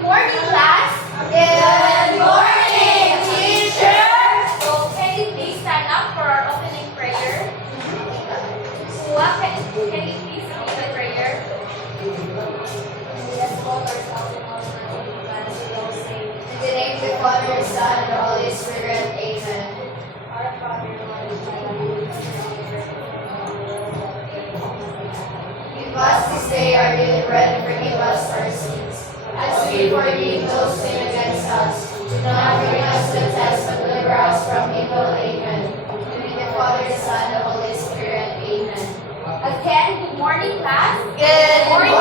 Morning, class. Good morning, teacher. So, can you please stand up for our opening prayer? Can you please read the prayer? Let's hold ourselves in all mercy, God, as we all say. In the name of the Father, Son, and Holy Spirit. Amen. Our Father, who art in heaven, give us this day our daily bread, and forgive us our sins, as we forgive those who sin against us. Do not bring us to the test, but deliver us from evil. Amen. In the name of the Father, Son, and Holy Spirit. Amen. Again, good morning, class. Good morning,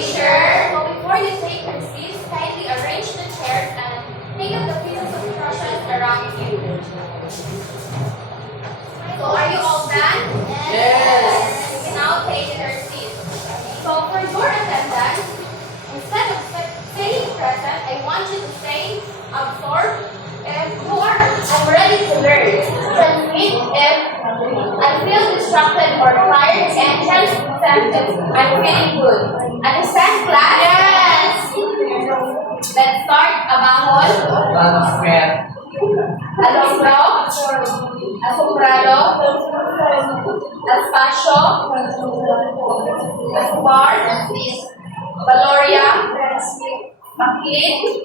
teacher. So, before you take your seats, kindly arrange the chairs and take up the pieces of cushions around you. So, are you all done? Yes. You can now take your seats. So, for your attendance, instead of saying present, I want you to say absorb if you are I'm ready to learn. Transmit if I feel distracted or tired, and transmit if I'm feeling good. Understand, class? Yes! Let's start. Abahon. Alumbro. Asombrado. Espacio. Esbar. Valoria. Makilit.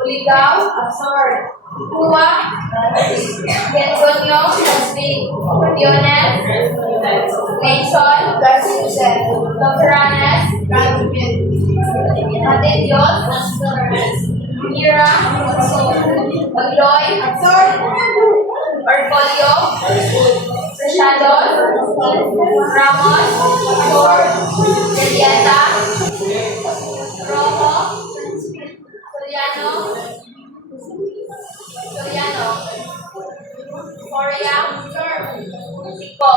Uligaw. Kuwa. Gentonio. Diones. Mason. Doctoranes. Ate Dios. Mira. Agloy. Orgulio. Rashadon. Ramos. Julieta. Rojo. Juliano. Korea. Nico.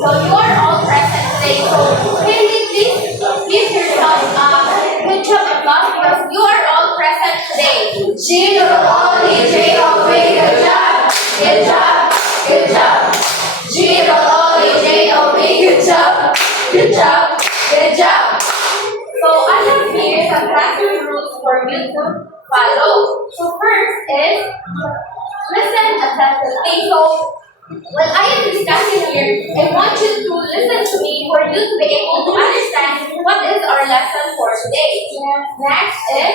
So you are all present today. So can you please give yourself a good job applause because you are all present today. G-O-O-D-J-O-B, good job, good job, good job. G-O-O-D-J-O-B, good job, good job, good job. So I have here some classroom rules for you to follow. So first is listen attentively. So when I am discussing here, I want you to listen to me for you to be able to understand what is our lesson for today. Next is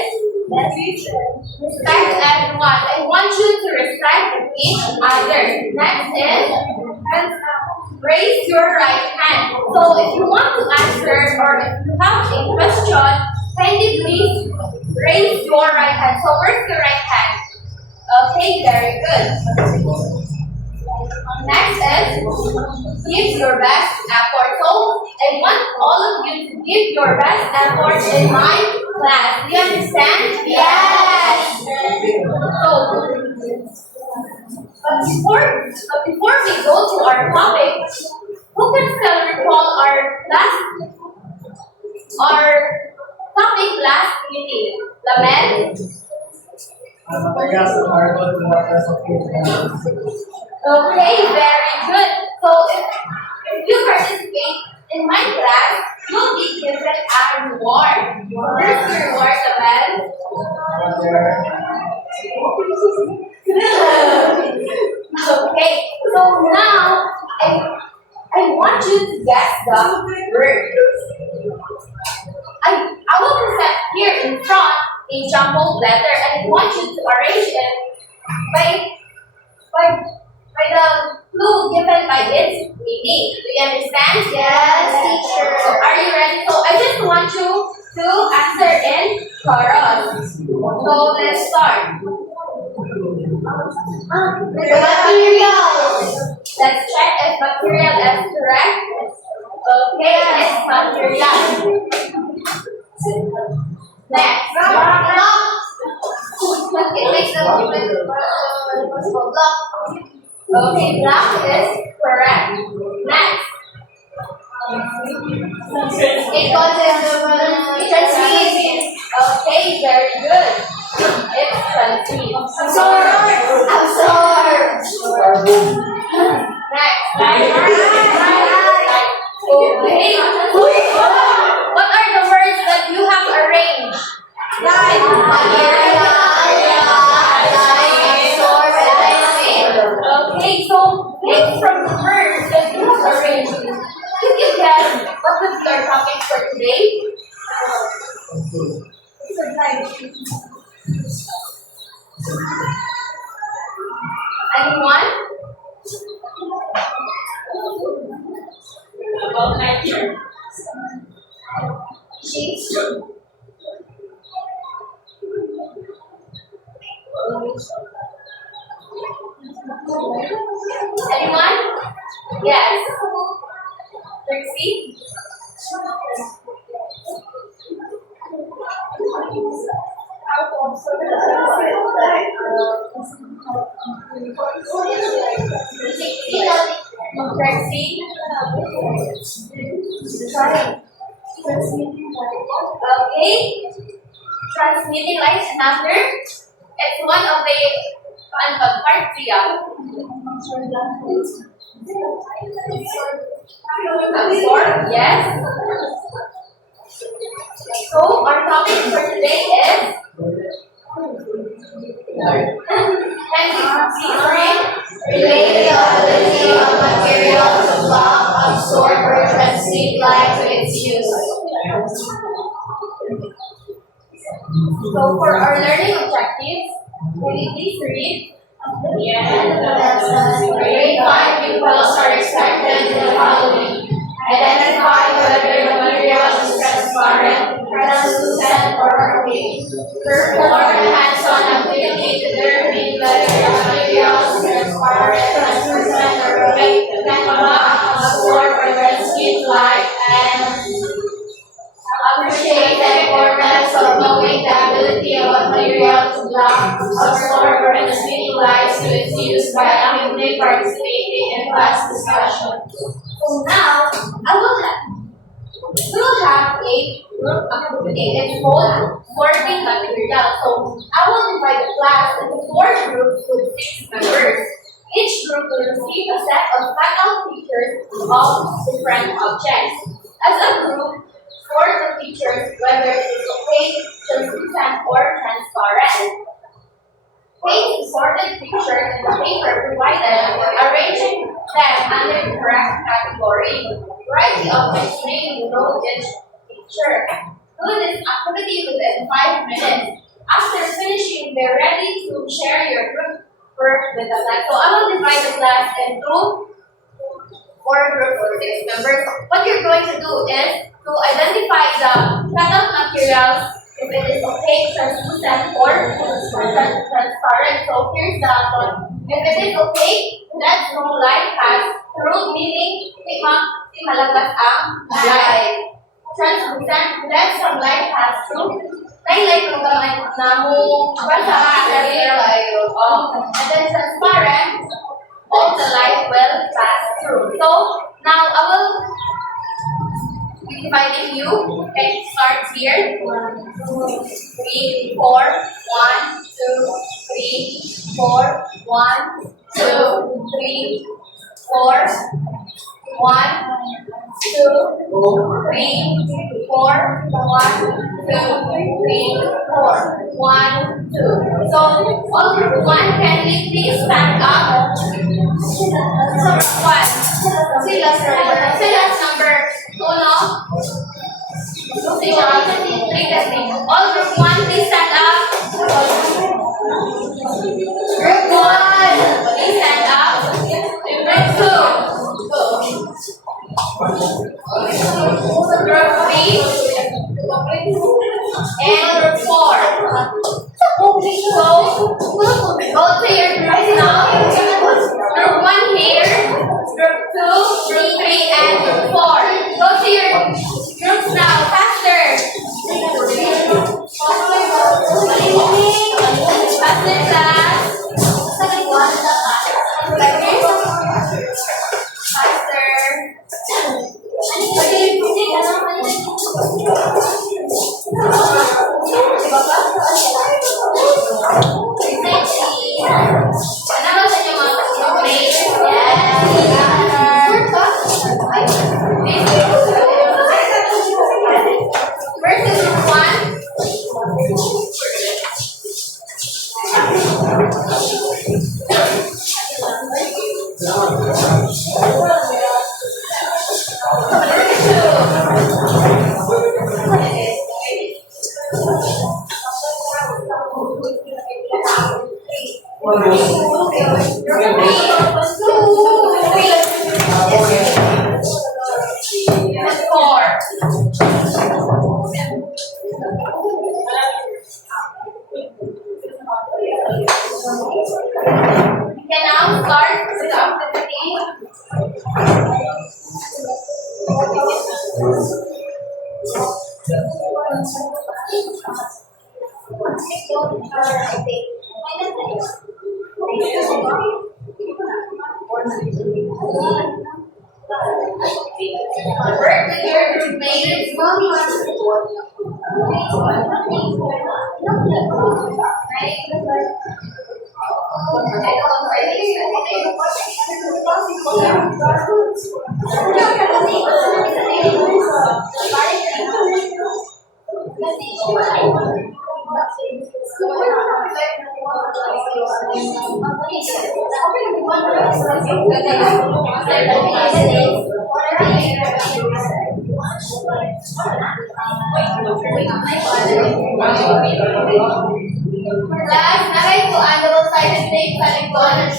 respect everyone. I want you to respect each other. Next is raise your right hand. So if you want to answer or if you have a question, kindly please raise your right hand. So where's the right hand? Okay, very good. Next is give your best effort. So I want all of you to give your best effort in my class. Do you understand? Yes. So, but before we go to our topic, who can still recall our topic last meeting? Lamel? Okay, very good. So if you participate in my class, you'll be given a reward. Where's the reward, Lamel? Okay, so now I want you to guess the word. I will present here in front a jumbled letter and I want you to arrange it by the clue given by its meaning. Do you understand? Yes, teacher. So are you ready? So I just want you to answer in chorus. So let's start. Materials. Let's check if material is correct. Okay, it's material. Next. It makes the block. Okay, block is correct. Next. It causes transmit. Okay, very good. It's transmit. Absorb. Next. Okay. What are the words that you have arranged? for today? Anyone? About 9 years. Sheets. Anyone? Yes. Trixie? Trixie? Okay. Transmitting light number. It's one of the part 3. Absorb, yes. So our topic for today is can we please read? Relate the ability of material to block, absorb, or transmit light to its use. So for our learning objectives, can you please read? Grade 5 pupils are expected to following. Identify whether the material is transparent, translucent, or opaque. Perform a hands-on activity to determine whether the material is transparent, translucent, or opaque. Can block, absorb, or transmit light, and appreciate the importance of knowing the ability of a material to block, absorb, or transmit light to its use by actively participating in class discussion. So now we will have a group activity. It's called sorting material. So I will divide the class into 4 groups with 6 members. Each group will receive a set of cutout pictures of different objects. As a group, sort the pictures whether it is opaque, translucent, or transparent. Place the sorted pictures in the paper provided, arranging them under the correct category. Write the objects name below each picture. Do this activity within 5 minutes. After finishing, be ready to share your group work with the class. So I will divide the class into 4 groups of 6 members. What you're going to do is to identify the cutout materials, if it is opaque, translucent, or transparent. So here's the one. If it is opaque, that's no light pass through, meaning di malabas ang light. Translucent, that's some light pass through. Light mo gamay na mo basa and then transparent, all the light will pass through. So now I will dividing you. Okay, start here. 1, 2, 3, 4. 1, 2, 3, 4. 1, 2, 3, 4. 1, 2, 3, 4. 1, 2, 3, 4. 1, 2. So all group 1, can we please stand up? So 1. Say last number. 2, no? All group 1, please stand up. Group 1, please stand up. Group 2. Group 3. And group 4. So, go to your group now. Group 1 here. Group 2, group 3, and group 4. Go to your groups now, faster. Faster, class. Faster. Work with your groupmates. Last, nalay ko ang double-sided tape sa likuan ng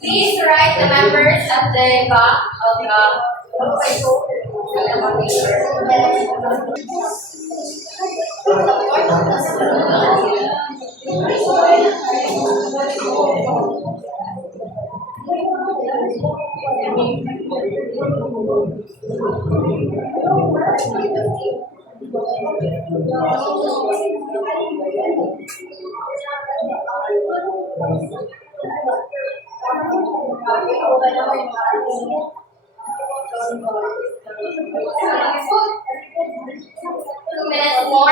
Please write the members at the back of Two minutes more.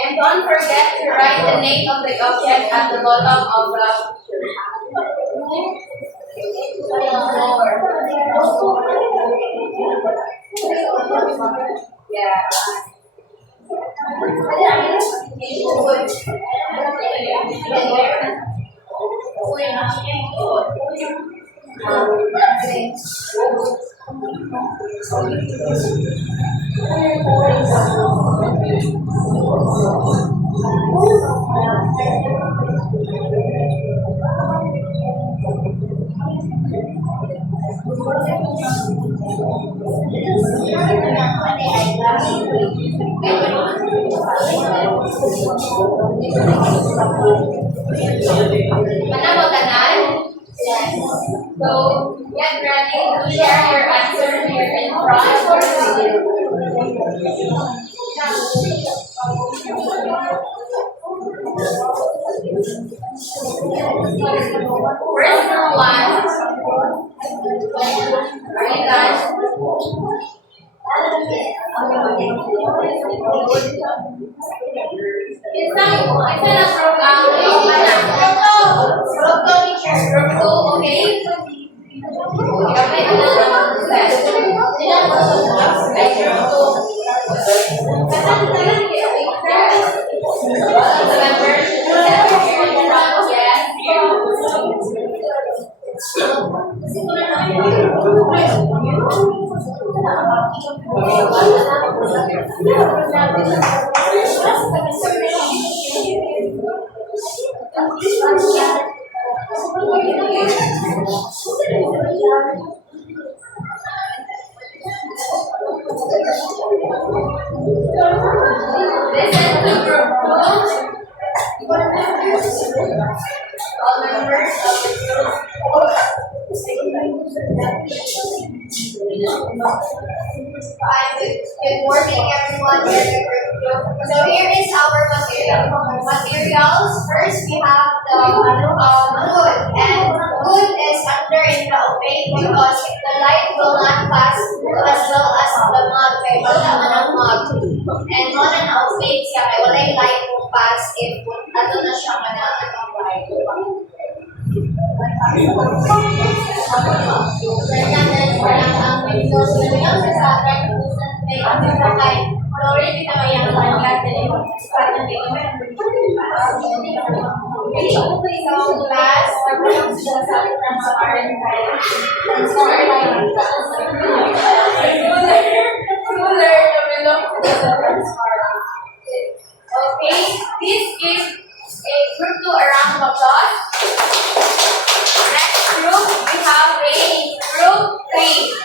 And don't forget to write the name of the object at the bottom of the Manamaganan? Yes. So, get ready to share your answer here in Personal one. Very nice. Isa na program teacher. Okay? Kami Listen to propose all members of the group. Good morning, everyone. So here is our materials. First, we have the wood, and wood is under in the opaque because the light will not pass as well as the mug. Kaya wala man ang mug. And mo na opaque siya, kaya wala yung light will pass if ato na siya manaan ang light. Parang ang windows na yun sa Okay, please give a group 2 a round of applause. Next group, we have a group 3.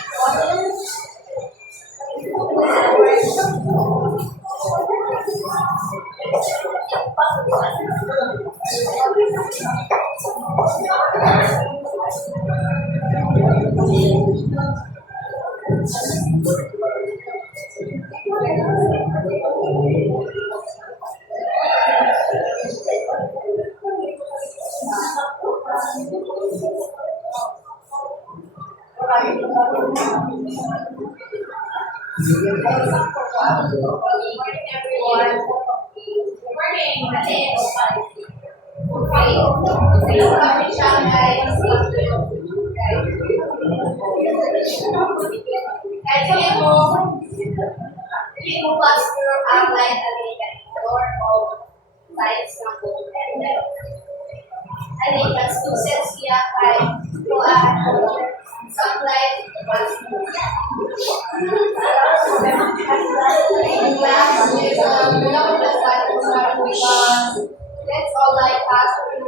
Let's all like fast food.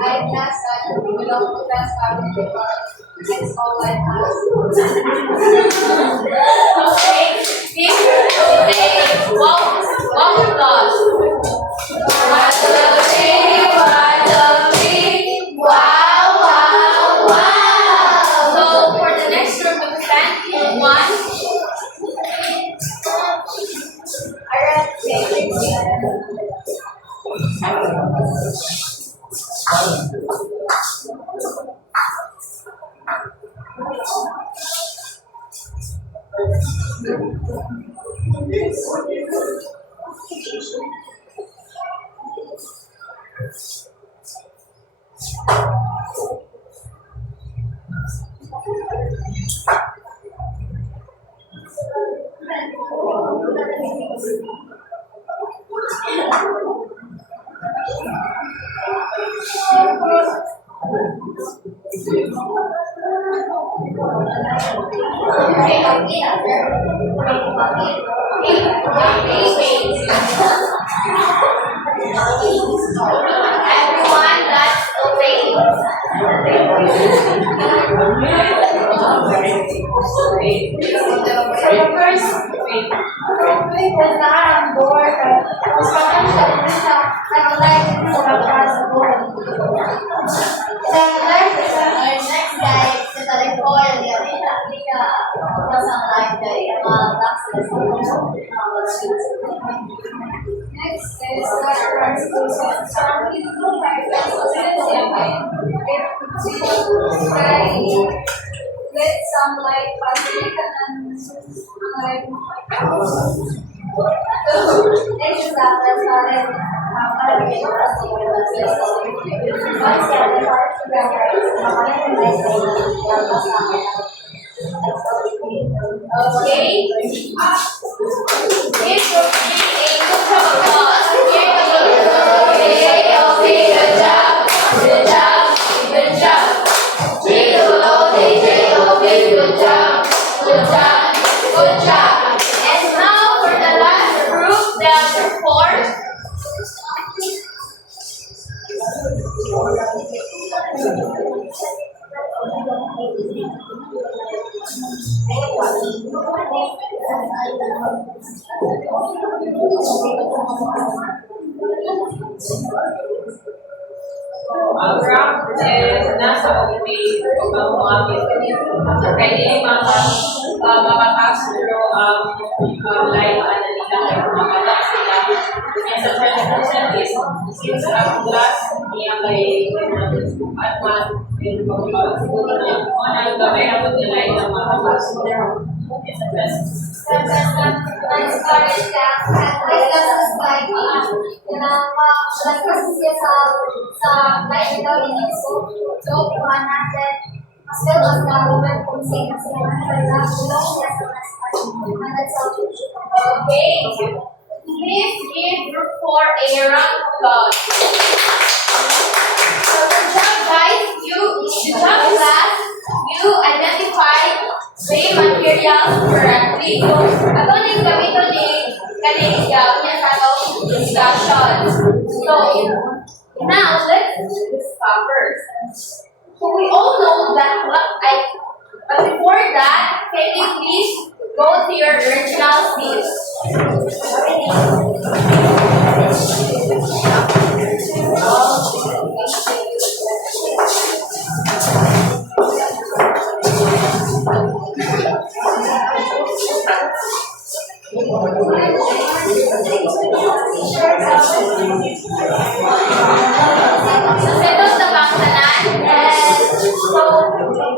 I guess that we don't put that fast food. Let's all like fast food. Okay, give a walk applause. What a day, wow, wow, wow. So for the next group, we stand in 1. Everyone that's obeying. So the first group was not on board, but was next guy, kita record dia pasang live dari Next is with some like Pacific and like next is after started okay. This will be a good applause. Good job. Good job. Good job. Good job. Good job. Good job. And now for the last group, the 4. Ang graph is nasa okay ang mga pwede makatas pero line nila makatas sila. And sa 20% is since ang glass niya kay at man and pag-siguro na ang gamay ako nila yung makatas it's the best. Let's start it down. Let's just like kasi siya sa live daw ini so iwan natin still mas gagawin kung sino siya na siya sa Okay. Please give group 4 a round of applause. So good job guys. Good job class. You identified the materials correctly. So ato na yung gamiton ni kanina niya sa atong discussion. So now let's discover. So we all know that but before that, can you please go to your original seats? So settle the bangsanan, and so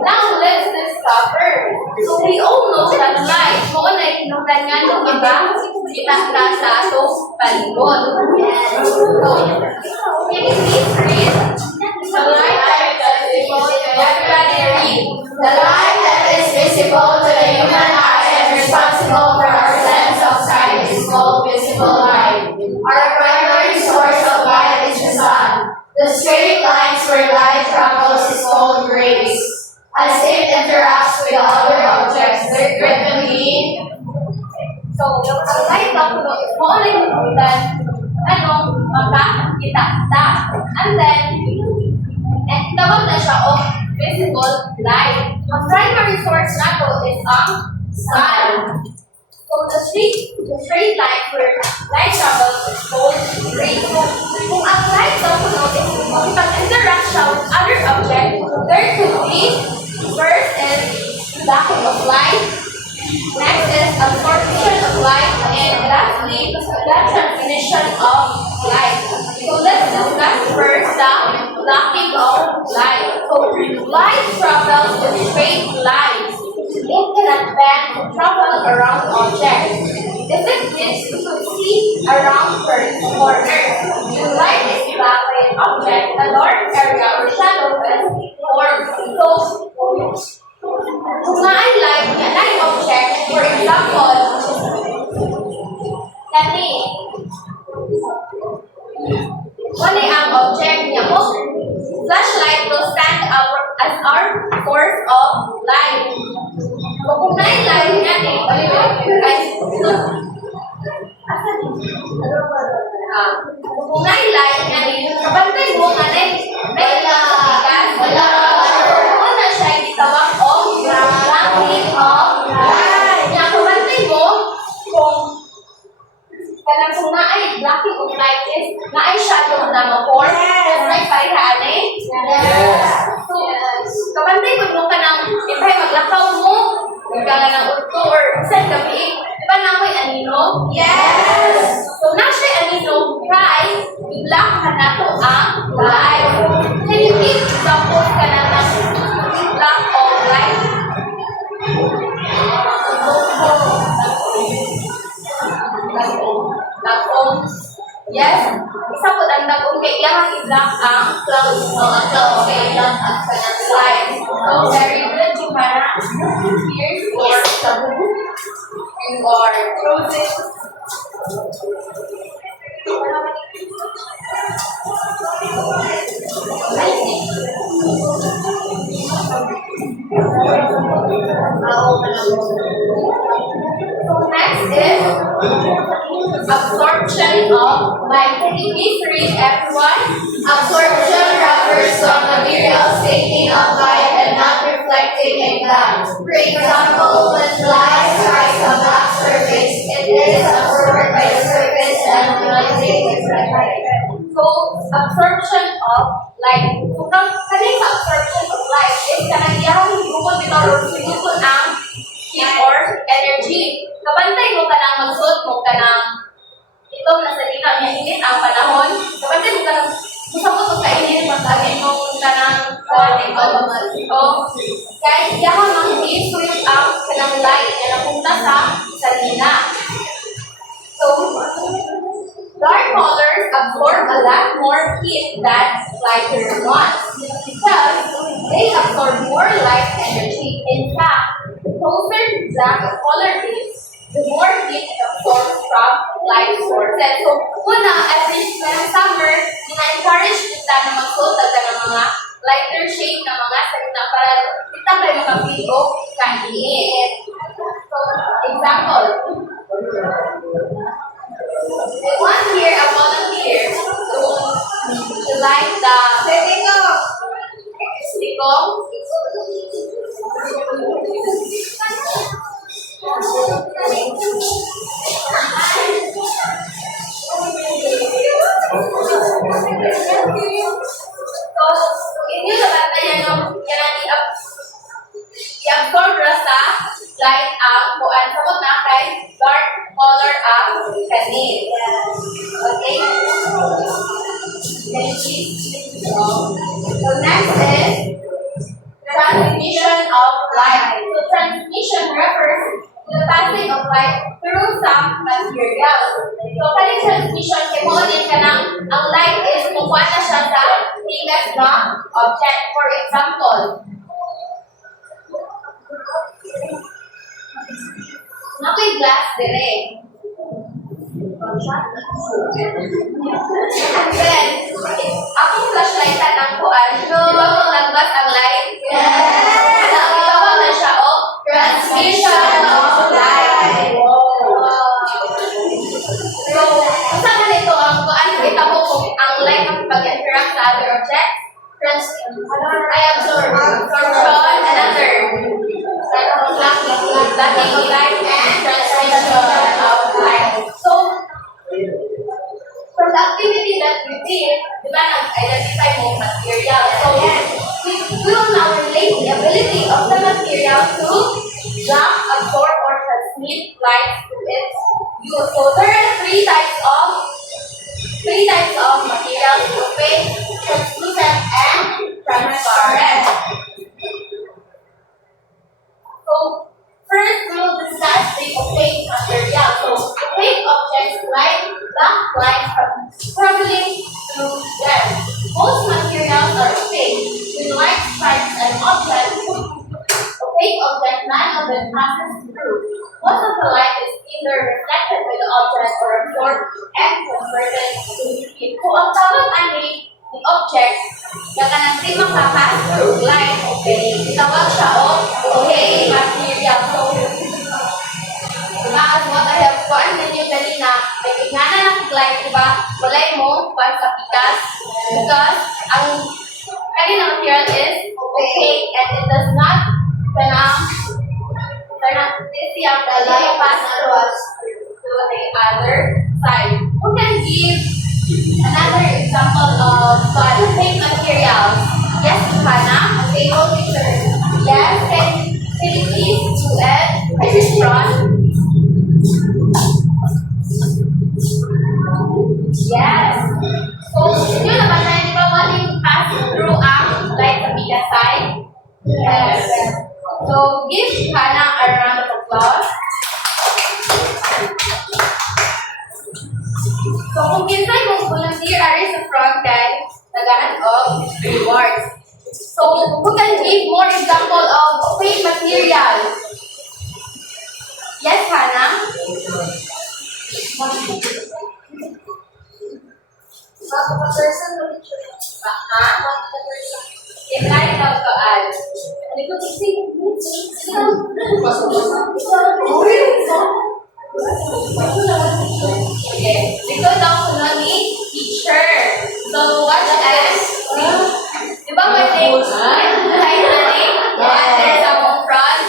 now let's discover. So we all know that life mo na inugan nga ng mga kita sa atong palibot. So can you please read? The light that is visible to everybody read. The light that is visible to the human eye and responsible for our sense of sight is called visible light. Our primary source of light is the sun. The straight lines where light travels is called rays. As it interacts with other objects, there frequently So, ang light ng puno is mo na inugan magkakita-kita. And then, tawag na siya o visible light. Ang primary source na to is ang sun. So, the straight line where light travels is called rays. So, kung ang light ng puno is pag-interact siya with other objects, there could be first is blocking of light. Next is absorption of light, and lastly, the transmission of light. So let's discuss first the blocking of light. So light travels in straight lines. It cannot bend to travel around objects. If it did, you could see around corners. When light is blocked by an object, a large area or shadow is formed. So kung nga light nga na yung object, for example, kani, wala ang object niya mo, flashlight will stand as our source of light. So kung na yung light nga ni, kung na yung light nga ni, kapantay mo nga na yung wala na siya itawag o blocking of light. Kaya kapantay mo, kung na ay blocking of light is na ay shadow na mo-form, that's like parihane. So, kapantay mo ka ng, ipay maglakaw mo, magkala ng urto or isang gabi, di ba na may anino? Yes! So, na siya anino, kay, i-block ka na to ang light. Can you give examples ka na ng block of light? Dagong. Yes? Isa po ang dagong kay iyang i-block ang clouds. Okay, i-block ang kanang light. So, very good. Para here's your sabon and or roses. So next is absorption of light. Can you please read everyone? absorption refers to a material taking up light and not reflecting in that. For example, when light strikes a black surface, it is absorbed by the surface and eliminates its reflection. So, absorption of light. So, kaning absorption of light is kanang iyang higugol bitaw or higugol ang heat or energy. Kabantay mo kanang magsuot mo kanang ito nasa dito niya init ang panahon. Kabantay mo kanang musabot o kainit magtagin mo kanang o kaya iyang mag-switch ang kanang light na napunta sa salina. So, dark colors absorb a lot more heat than lighter ones because they absorb more light energy. In fact, the closer the black color is, the more heat it absorbs light sources. So, una, every summer, ina-encourage kita na magsuot ka ng mga lighter shade na mga salita para kita kayo makapil o kainit. So, example, one year, a volunteer to light the stikong. So, ini dapat na yan yung i-absorb rasa light ang kuan sa na kay dark color ang kanin. Okay? So, next is transmission of light. So, transmission refers to the passing of light through some materials. So, kaya transmission, kaya mo ka ng ang light is kumuha na siya sa thickness na object. For example, nako'y glass dire. And then, akong flashlightan ng kuan, so, bakong nagbas ang light? Tawag na siya o transmission of light. So, kung saan ito ang kuan, kita mo kung ang light ang pag-interact sa other objects? I absorb. Absorption, another. Blocking light and transmission of light. So, from the activity that we did, di ba, nag-identify mo material. So, we will now relate the ability of the material to block, absorb, or transmit light to its use. So, there are three types of materials: opaque, translucent, and transparent. So, first we will discuss the opaque material. So, opaque objects block light from traveling through them. Most materials are opaque. When light strikes an object, opaque object, none of it passes through. Most of the light is either reflected by the object or absorbed and converted to heat. Kung ang tawag ani the object, yung kanang di makapass through light, okay, itawag siya o opaque material. So, as what I have gotten ninyo kanina, may tingana ng light, diba? Walay mo, pa sa pikas. Because, ang kanina material is opaque and it does not siyang the light pass across to the other side. We can give another example of opaque materials. Yes, Hannah, a table picture. Yes, can you please do it? This is Ron. Yes. So, yun naman na yung maling pass through ang light sa bigger side. Yes. So, give Hannah a round of applause. So, kung kinsay mong volunteer ari sa front kay nagahan of rewards. So, we can give more example of opaque material. Yes, Hannah? Invite daw to add. Ano ko kasi? Okay. Ito daw sunod ni teacher. So, what else? Di ba may name? Right na name? There's a front.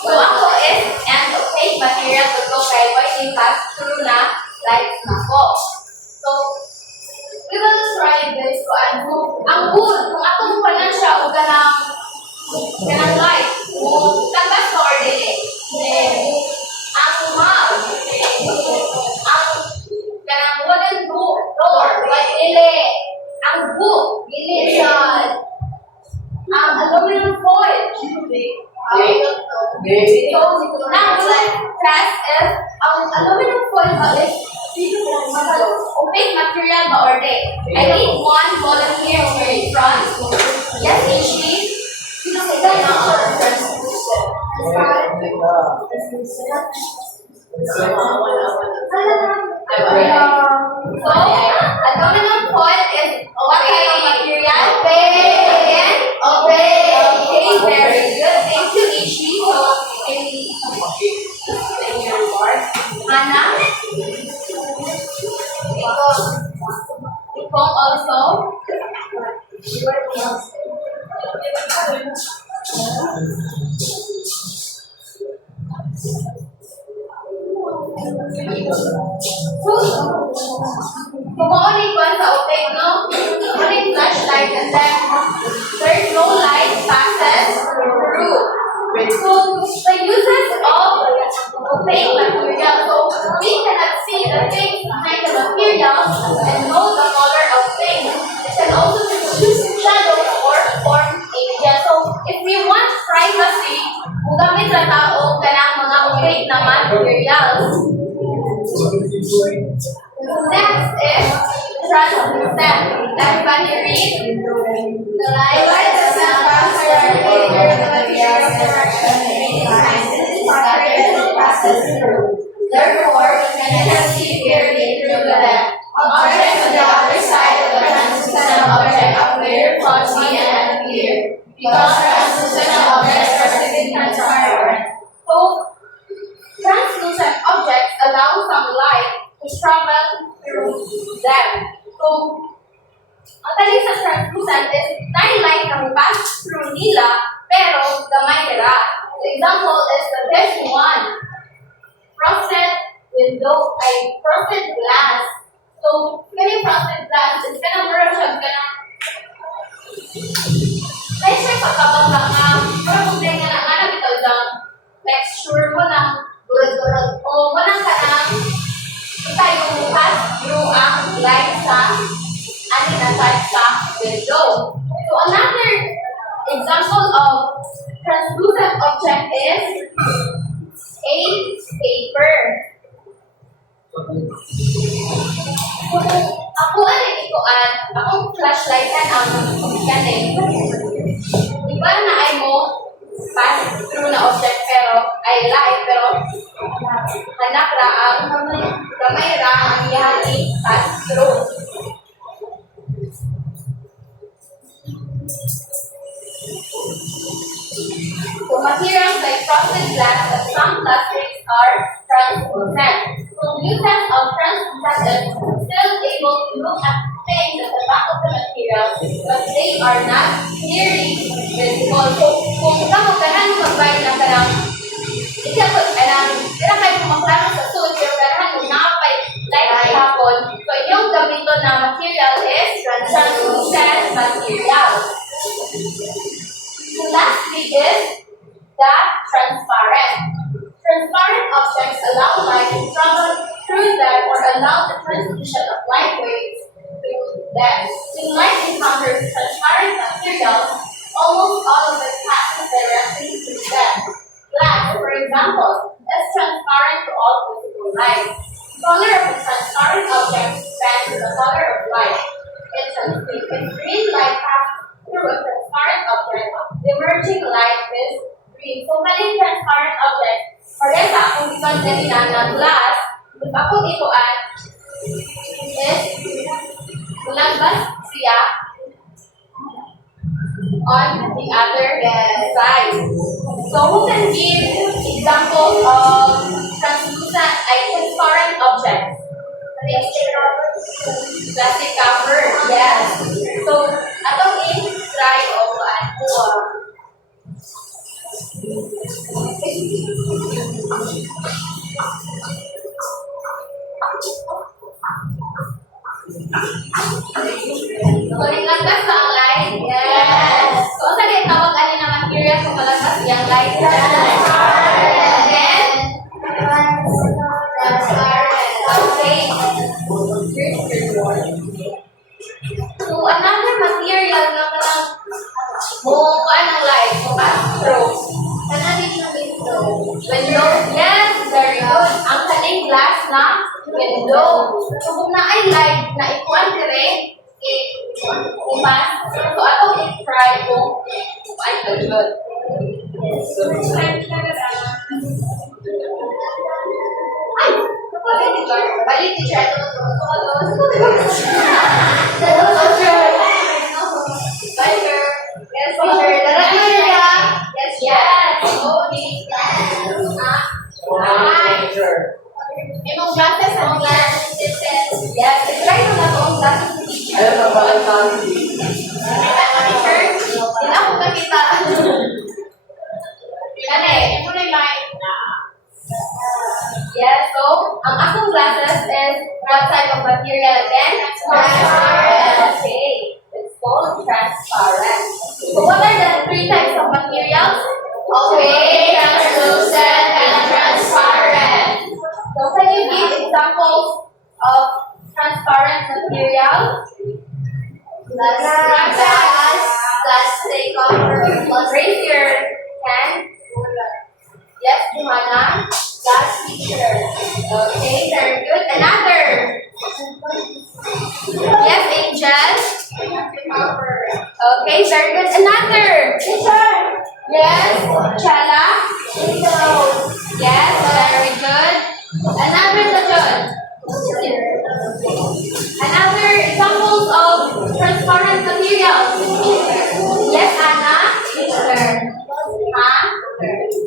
So, ako is an opaque material to go kay white pass through na light na po. So, we will try this ko ang wood, kung atong pa na siya o ganang light, o tagas ka or dili. Ang mug, ang ganang wooden door, like dili. Ang book, dili siya. Ang aluminum foil. So, now let's test if ang aluminum foil is opaque material ba or di? I need one volunteer over in front. Yes, Ishi? Sino sila na or translucent? So, aluminum foil is what kind of material? Again? Okay, very good. Thank you, Ishi. So, in your board. Hannah? Ikaw also? Kung one sa outtake, no? Only flashlight and then there's no light passes through. So the uses of opaque material, so we cannot see the things behind the material and know the color of things. It can also produce shadows or form images. So if we want privacy, mugamit sa tao ka ng mga opaque na materials. Next is translucent. Everybody read. The light does not pass directly through the material's direction. It passes through. Therefore, we cannot see clearly through them. Objects on the other side of the translucent object appear fuzzy and unclear, because translucent objects are simply transparent. So, translucent objects allow some light to travel through them. So, ang tali sa translucent is light na pass through nila, pero gamay nila. The example is the best one. Frosted window ay frosted glass. So, kani frosted glass is kanang mura siya kanang ay siya pagkabang nga pero kung nga na bitaw lang texture mo ng bulad-bulad o manang kanang tayo pass through ang light sa ani na type sa window. So, another example of translucent object is a paper. Ako akong flashlightan ang kanin. Diba na ay mo pass through na object pero ay light pero hanap ra ang gamay ra ang iyang pass through. So materials like frosted glass and some plastics are translucent. So users of translucent is still able to look at things at the back of the material, but they are not clearly visible. So kung kamagahan magbay na karang ikapot kaya kayo kumaklaro sa suit, pero karahan mo nakapay light hapon. So inyong gamiton na material is translucent material. So lastly is the transparent. Transparent objects allow light to travel through them or allow the transmission of light waves through them. When light encounters transparent materials, almost all of it passes directly through them. Glass, for example, is transparent to all visible light. The color of a transparent object depends on the color of light. If green light passes through a transparent object, the emerging light is green. So, many transparent objects, pareha sa akong gikan kanina na glass, if ako ituan, is mulabas siya on the other side. So, who can give examples of translucent transparent objects? Plastic cover, yes. So, atong i-try o So, nilagdas sa ang light? Yes. So, sa din tawag ani na material kung malagdas yung light? Then, transparent. Okay. So, another material na parang bukuan ng light, pass through. Kanang yung window. Window, yes, very good. Ang kaning glass na window. So, kung na ay light na ikuan dire, i-pass. So, atong i-try kung ay good. Ay, ako Balik, teacher. Yes, teacher. Yes, yes. Imong glasses ang glasses. Yes, try mo na itong glasses ni teacher. Teacher, hindi ako nakita. Kani, ito na yung line. Yes, so, ang akong glasses is what type of material again? Transparent. Okay, it's called transparent. So, what are the three types of materials? Opaque, translucent, and transparent. So, can you give examples of transparent material? Glass, plastic, copper, Raise your hand. Yes, Johanna. glass teacher. Okay, very good. Another. Yes, Angel. Copper. Okay, very good. Another. Yes, Chala. Yes, very good. Another Sajod. Another examples of transparent materials. Yes, Anna. Huh?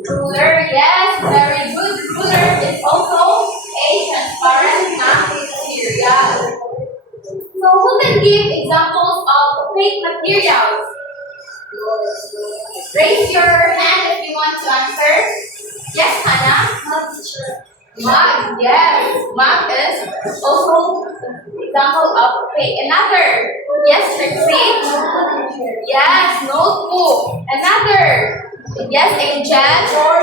Ruler. Yes, very good. Ruler is also a transparent material. So, who can give examples of fake materials? Raise your hand if you want to answer. Yes, Hannah? Mug, yes. Mug is also example of fake. Another. Yes, Trixie? Yes, notebook. Another. Yes, Angel? Door.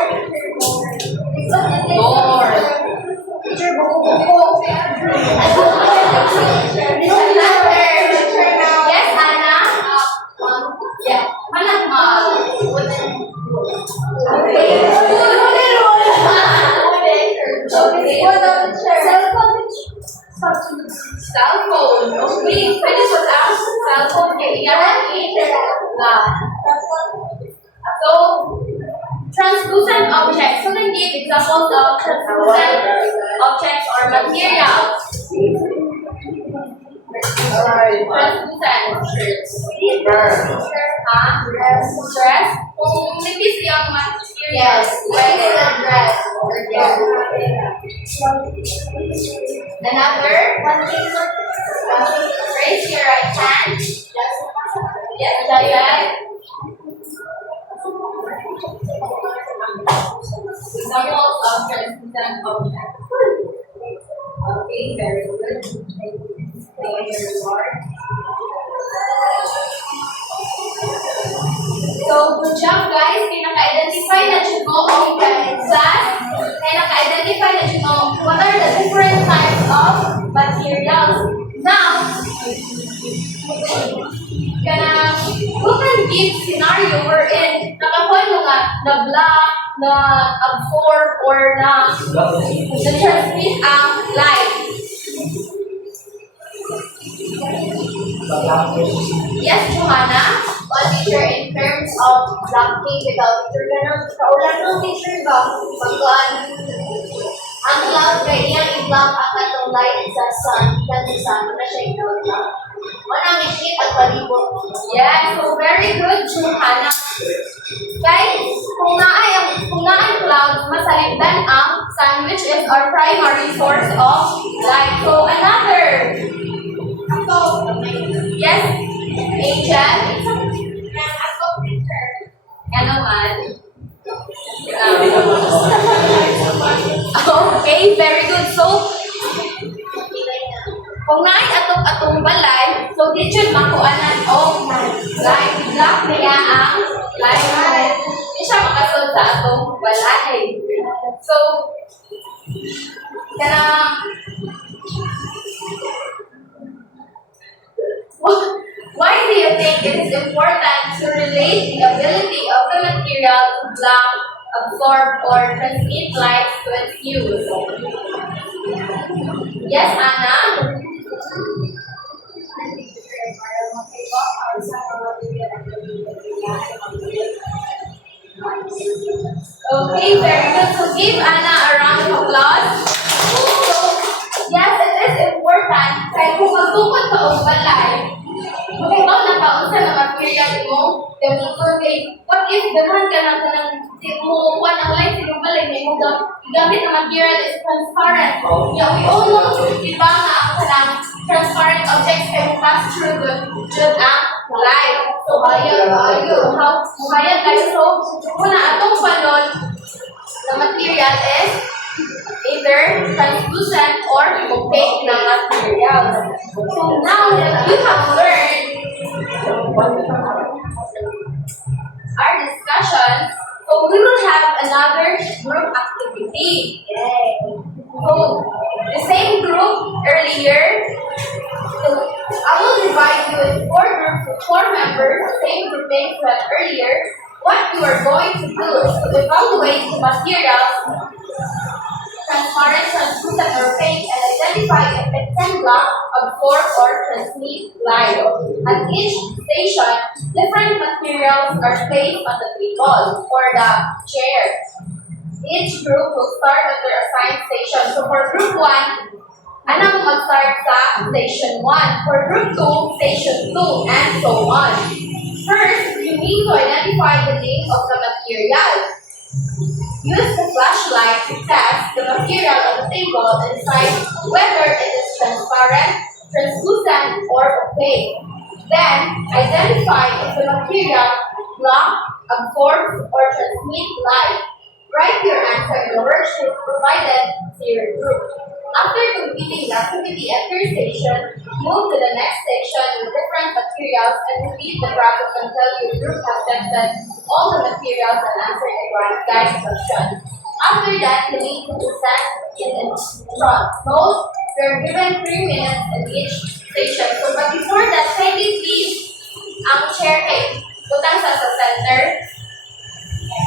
Another. Yes, Anna? Yeah. Manang mug. Okay. Cell phone. Okay. Finish with our cell phone. So, translucent objects. So, then give examples of translucent objects or materials. Translucent. Dress. Nipis yung material. Yes, Pwede. dress. Another. Raise your right hand. Yes, Jayan. Examples of translucent objects. Okay, very good. Thank you, Lord. So, good job guys. Kaya naka-identify na dyan mo ang class. Kaya naka-identify na dyan mo what are the different types of materials. Now, who can give scenario wherein nakakuha mo nga na block, na absorb, or na transmit ang light? Yes, Johanna? Well, teacher, in terms of blocking without teacher, ganun, kaulan ng teacher ba? Pagkuhan, ang cloud kay iyang i-block ang katong light sa sun, kasi sa na siya i-block. Wala may ship at palibot. Yes, so very good, Johanna. Guys, kung naay cloud, masaligdan ang sun, which is our primary source of light. So, another. Yes, Angel. Ano man? Okay, very good. So, kung naay atong balay, so di jud makuanan og light. Block niya ang light. Di siya makasod sa atong balay. So, why do you think it is important to relate the ability of the material to block, absorb, or transmit light to its use? Yes, Anna? Okay, very good. So give Anna a round of applause. So, if ganahan ka na mo kuha ng light, sinubalay na yung gamit na material is transparent. Yeah, we all know, di ba nga ang kanang transparent objects can pass through good ang light. So, kaya guys, so, muna atong panon, the material is either translucent or opaque na materials. So now that you have learned our discussion, so we will have another group activity. So the same group earlier, so I will divide you in 4 groups of 4 members, the same groupings we had earlier. What you are going to do is to evaluate the materials, transparent, translucent, or opaque, and identify if it can block, absorb, or transmit light. At each station, different materials are placed on the table or the chair. Each group will start at their assigned station. So for group 1, anong mag-start sa station 1. For group 2, station 2, and so on. First, you need to identify the name of the material. Use the flashlight to test the material on the table and decide whether it is transparent, translucent, or opaque. Then, identify if the material blocks, absorbs, or transmits light. Write your answer in the worksheet provided to your group. After completing the activity at your station, move to the next station with different materials and repeat the process until your group has tested all the materials and answered the guide question. After that, you need to present in front. Note, you're given 3 minutes in each station. So, but before that, kindly please, ang chair kay butang sa center.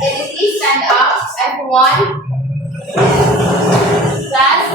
Can you please stand up, everyone? Class.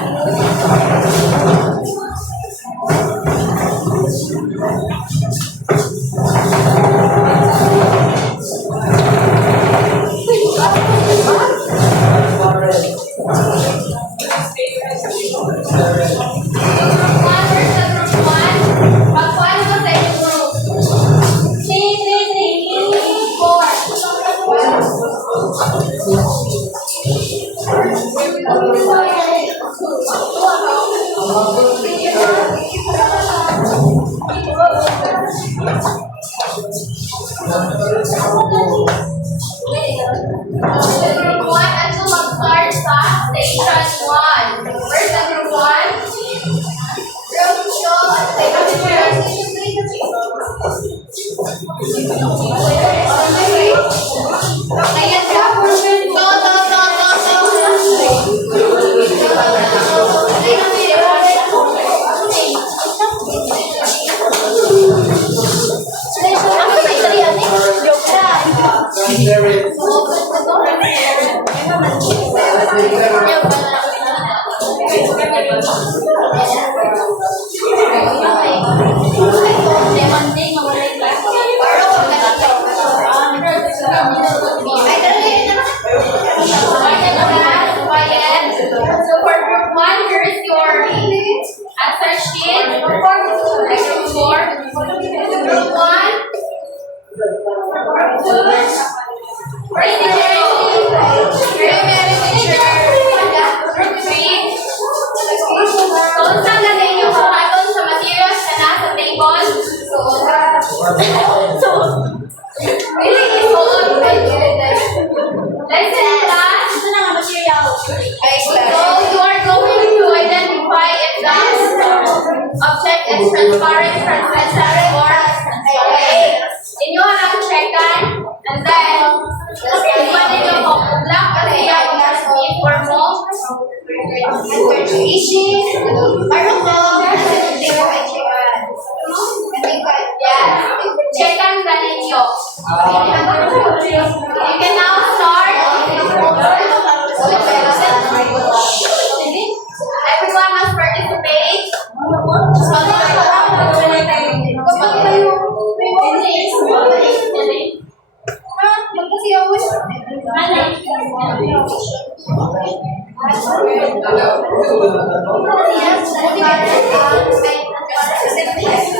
Transparent, translucent, or opaque. Inyo ang checkan, and then, iwan ninyo kung black kasi yan, transmit or mo. Checkan ka ninyo. You can now start. Everyone must participate. Yes.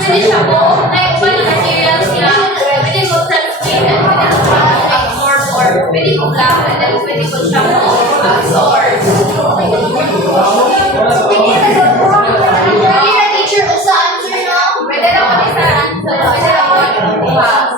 Finish ako. Like, one materials niya. Pwede ko transmit and pwede ko absorb or pwede ko block and then pwede ko siya mo absorb. Pwede na teacher o sa answer na. Pwede na ako isa answer. Pwede na ako ibuha.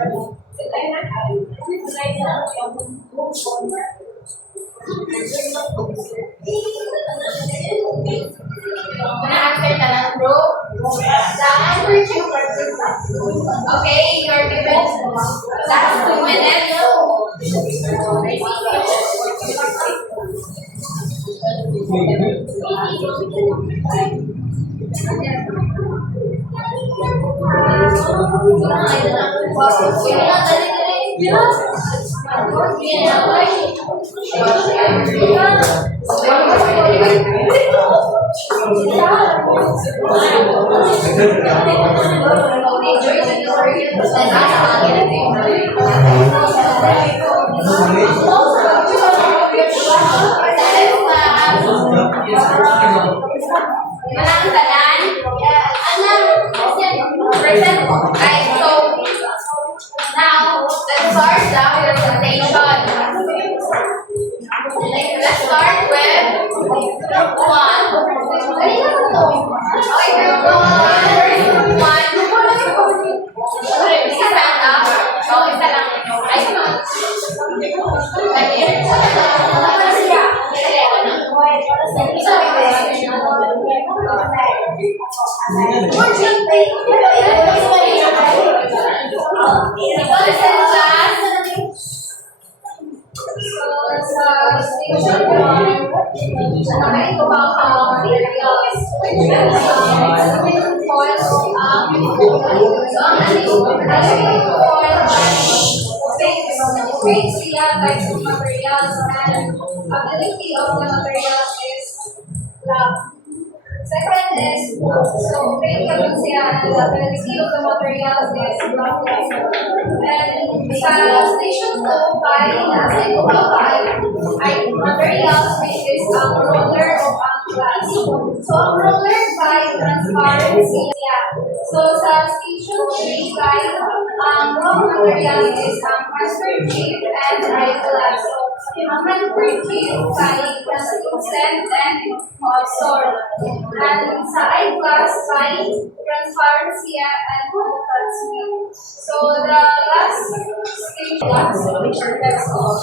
Answer ka ng group. The answer is okay, you're given last 2 minutes. Mananggalan? Present. Right, so now let's start the presentation. Let's start with group 1. Okay, group 1. Stand up. So, isa lang. Ay, types of materials and ability of the materials is love. Second is, so great siya and the ability of the materials is love. And sa station 2, nasa ito ay materials which is roller o ang glass. So ang roller by transparency siya. So sa station 3 ang raw material is handkerchief and eyeglass. So ang handkerchief can extend and absorb. And sa eyeglass by transparency and opaquity. So the last station that's all.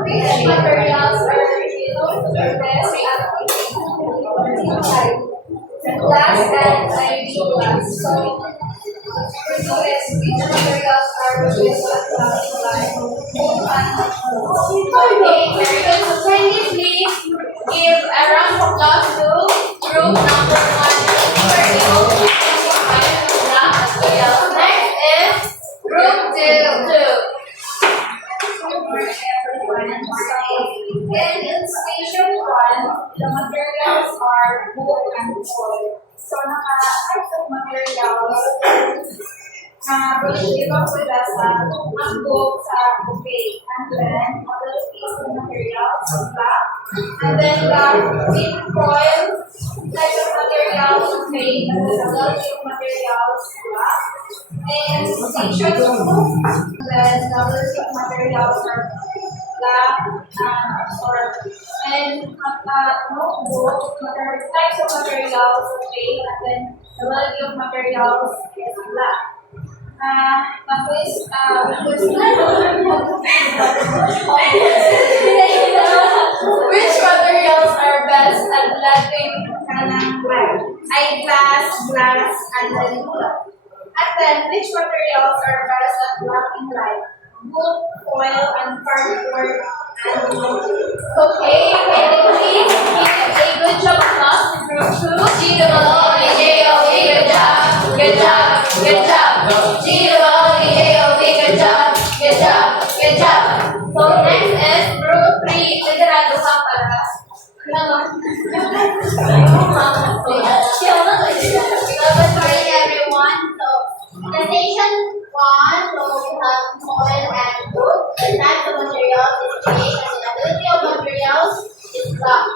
Which materials are best glass and IV glass. So, which materials are used at okay, very good. So, can you please give a round of applause to group number 1? Next is group 2. And in station 1, the materials are wood and oil. So, types of materials dito sila sa book sa buffet. And then, ability of the materials of black. And then, the tin foil type of materials of fake. And then, ability of materials black. And station 2, then, the ability of materials are black and notebook types of materials fake and then the value of materials is black. Which materials are best at blending eyeglass, glass, and then wood? And then which materials are best at blocking light? Wood, foil, and cardboard, and wood. Okay, can you please give a good job applause to group 2? G-O-O-D-J-O-B, good job, good job, good job. G-O-O-D-J-O-B, good job, good job, good job. So next is group 3, liderado ka para. Good morning everyone. So the station 1, so we have oil and wood. The type of materials is fake and the ability of materials is black.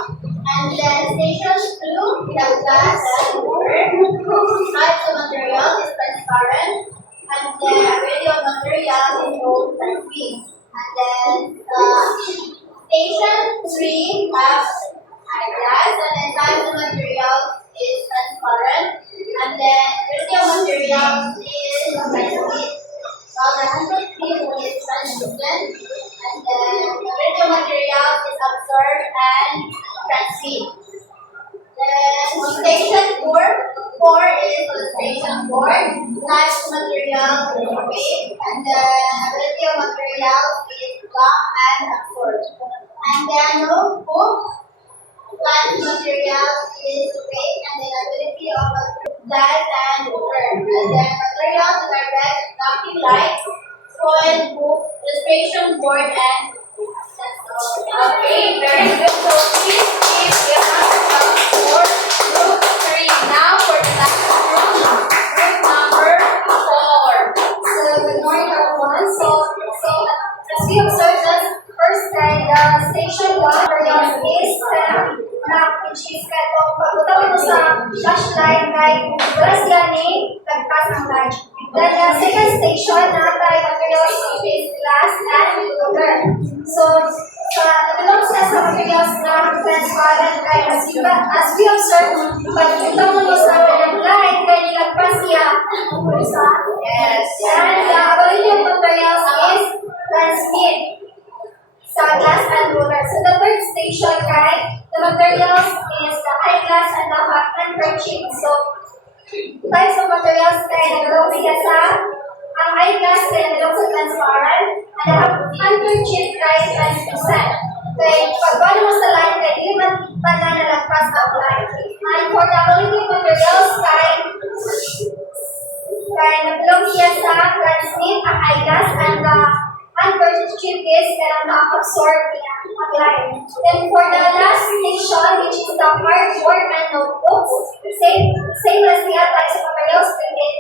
And then station 2, we have glass and wood. Types of materials is transparent. And the ability of materials is gold and green. And then station 3 has glass and then types of materials illustration board, large material is weight, and then ability of material is block and absorb. And then notebook, large material is weight, and then ability of that and burn. And then materials that are red, blocking light, foil, book, illustration board, and Okay, very good. So please give a round of applause for group 3. Now for the last group, group number 4. So good morning everyone. So as we observed that first time station 1 materials is map which is katong pagbuta mo sa flashlight kay wala siya ni lagpas ang light. Then the second station na tayo materials is glass and rubber. So belongs sa materials na transparent kay as we observe pagbuta mo sa light kay lagpas siya sa Yes. and the ability of materials is transmit sa glass and roller. So the third station, right, the materials is the eyeglass and the handkerchief. So types of materials kaya nagulong siya sa ang eyeglass kaya nagulong sa transparent and the handkerchief kaya translucent. Kaya pagwala mo sa line kaya hindi man tanan na lagpas ang line. And for the ability of materials kaya nagulong siya sa transmit ang eyeglass and the handkerchief is kaya na-absorb niya ang line. Then for the last station, which is the hardboard and notebooks, same as the other types of materials,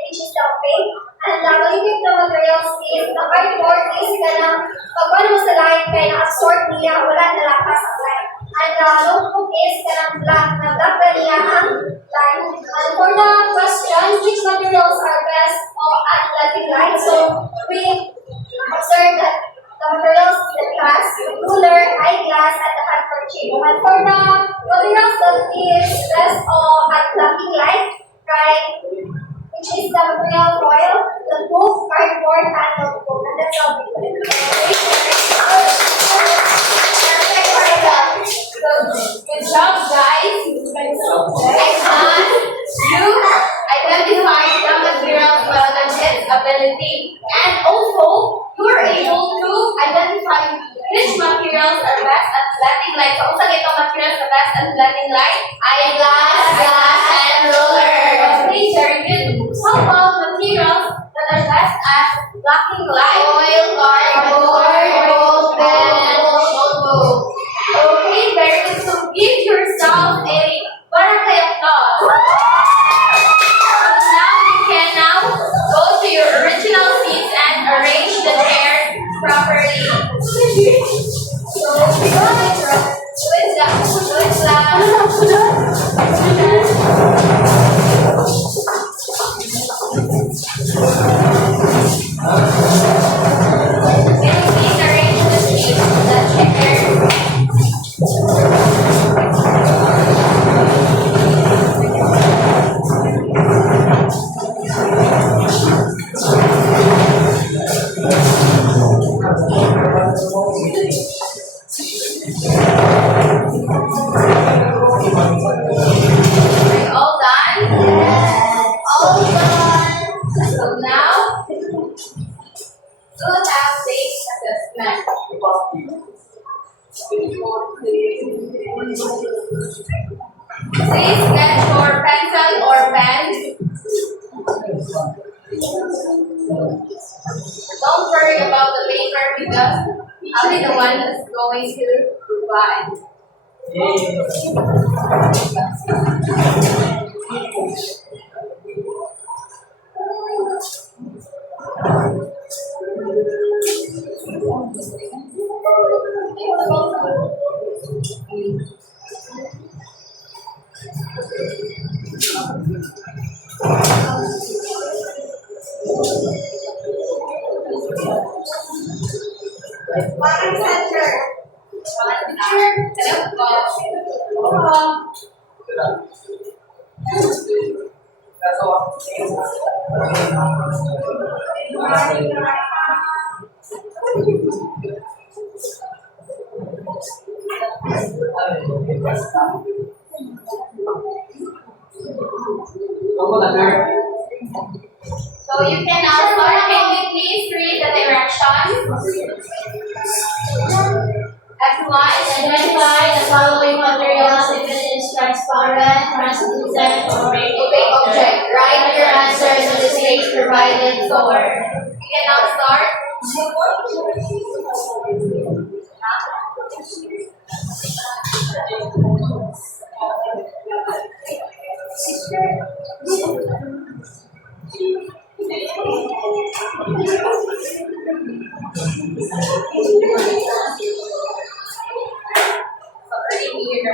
which is the opaque. And the ability of the materials is the hardboard is kaya pag wala mo sa line kaya na-absorb niya, wala nalapas ang line. And the notebook is kaya na-black na niya ang line. And for the question, which materials are best at letting light? So we observe that the materials is the glass, ruler, eyeglass, and the handkerchief. And for the materials that is best at blocking light, right, which is the material foil, the book, cardboard, and notebook. And that's all we do. Good job, guys. And you identified the material well and its ability. And also, you were able to identify which materials are best at blending light. So, unsa itong materials are best at blending light? Eyeglass, glass, and roller. Okay, very good. How about materials that are best at blocking light? Foil, cardboard, book, and notebook. Okay, very good. So give yourself a barangay applause. So now you can go to your original seats and arrange the chairs properly. So can you please arrange the seats, the chairs? Are you all done? All done. So now, do have base assessment. Please get your pencil or pen. Don't worry about the paper because I'll be the one that's going to provide. Parang center. Vamos a ver. So you can now start. Can you please read the directions? Everyone, Identify the following materials if it is transparent, translucent, or opaque object. Write your answers on the page provided for. you can now start. Already here,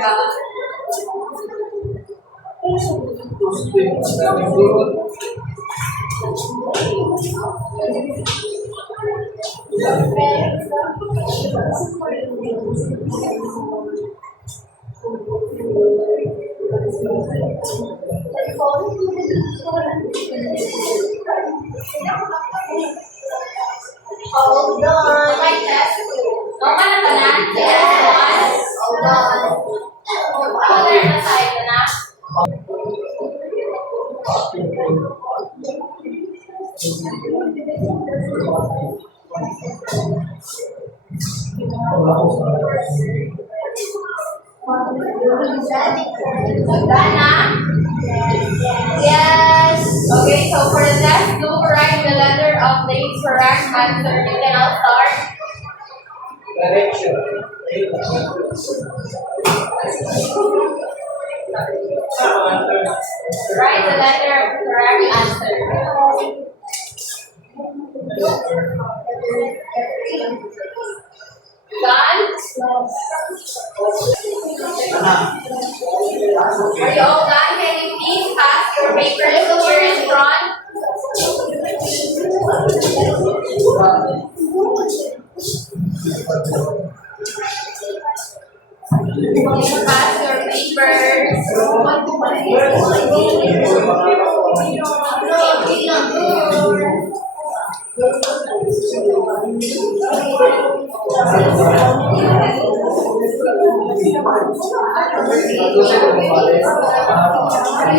Hold on. like that. No ka na ba na? Yes. Hold on. Other na side na. Dana? Yes. Okay, so for the test, do write the letter of the correct answer. You can now start. Write the letter of the correct answer. Done? Are you all done? Can you please pass your papers here in front? Pass your papers.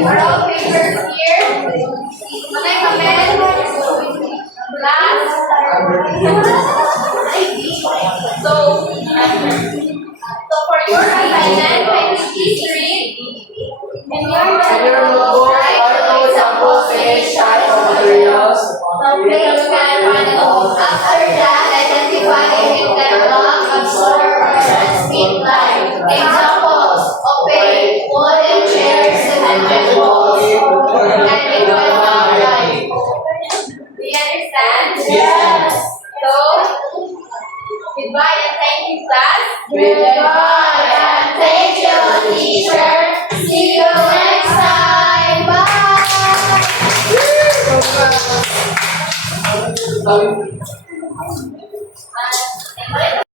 Are all papers here? Okay, comment. Last. So for your assignment, can you please read? In your notebook, write the example page type of materials from page 1 on. After that, identify if you can block, absorb, or transmit light. Examples: opaque, wooden chairs, cemented walls, and liquid light. Do you understand? Yes. So, goodbye and thank you, class. Goodbye and thank you, teacher. See you next time. Bye.